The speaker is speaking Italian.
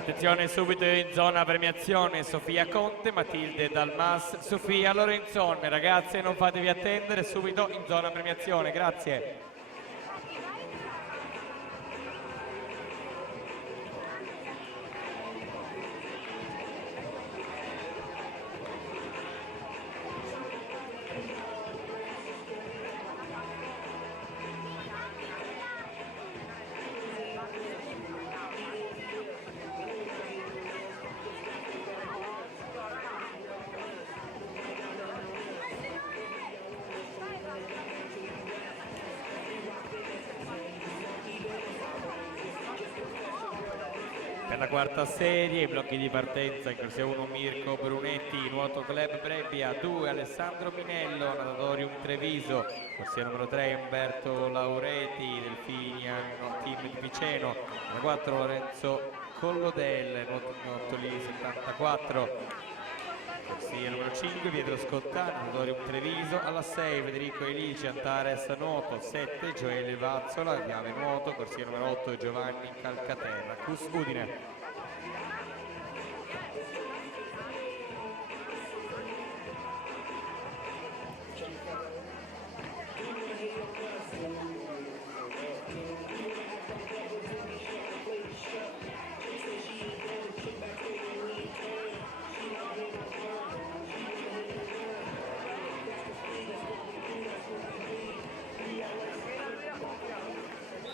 Attenzione subito in zona premiazione Sofia Conte, Matilde Dalmas, Sofia Lorenzon. Ragazze, non fatevi attendere, subito in zona premiazione, grazie. Per la quarta serie, i blocchi di partenza in corsia 1 Mirko Brunetti, Nuoto Club Brebbia, 2 Alessandro Minello, Natatorium Treviso, corsia numero 3 Umberto Laureti, Delfinia Team di Piceno, la 4 Lorenzo Collodel, Nuotoli 74, corsia numero 5 Pietro Scottano, Natatorium Treviso, alla 6 Federico Elici, Antares Nuoto, 7 Gioele Vazzola, Chiave Nuoto, corsia numero 8 Giovanni Calcaterra, Cus Udine.